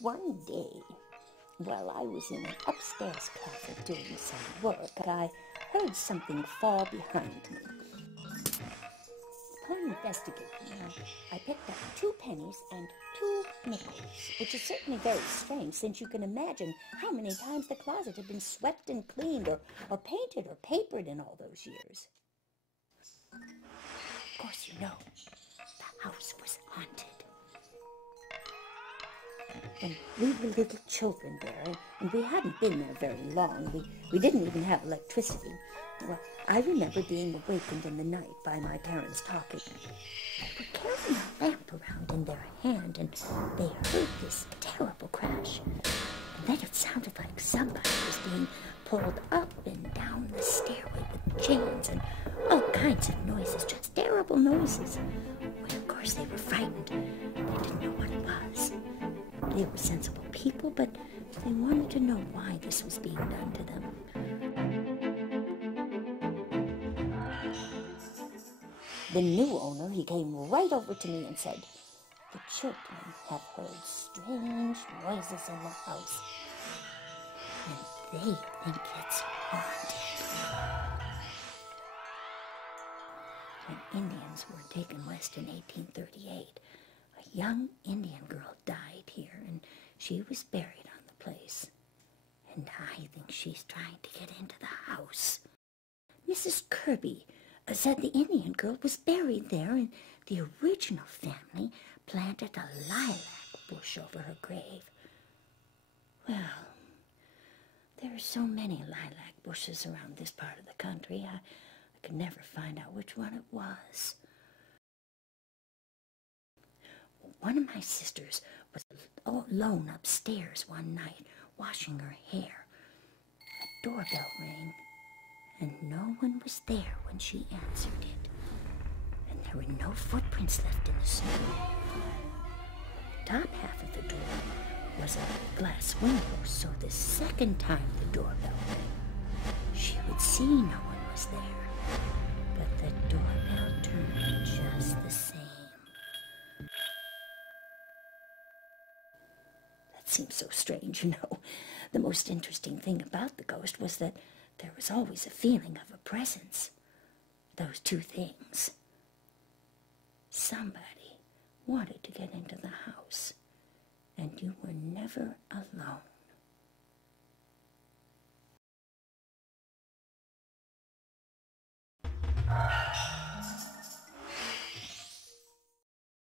One day, while I was in an upstairs closet doing some work, I heard something fall behind me. Upon investigating, I picked up 2 pennies and 2 nickels, which is certainly very strange, since you can imagine how many times the closet had been swept and cleaned or painted or papered in all those years. Of course, you know, the house was haunted. And we were little children there, and we hadn't been there very long. We didn't even have electricity. Well, I remember being awakened in the night by my parents talking. They were carrying a lamp around in their hand, and they heard this terrible crash. And then it sounded like somebody was being pulled up and down the stairway with chains and all kinds of noises, just terrible noises. Well, of course, they were frightened. They didn't know what it was. They were sensible people, but they wanted to know why this was being done to them. The new owner, he came right over to me and said, "The children have heard strange noises in the house, and they think it's haunted." When Indians were taken west in 1838, a young Indian girl died here, and she was buried on the place. And I think she's trying to get into the house. Mrs. Kirby said the Indian girl was buried there, and the original family planted a lilac bush over her grave. Well, there are so many lilac bushes around this part of the country, I could never find out which one it was. One of my sisters was alone upstairs one night, washing her hair. A doorbell rang, and no one was there when she answered it. And there were no footprints left in the snow. The top half of the door was a glass window, so the second time the doorbell rang, she would see no one was there. But the doorbell turned just the same. Seems so strange, you know. The most interesting thing about the ghost was that there was always a feeling of a presence. Those 2 things. Somebody wanted to get into the house, and you were never alone.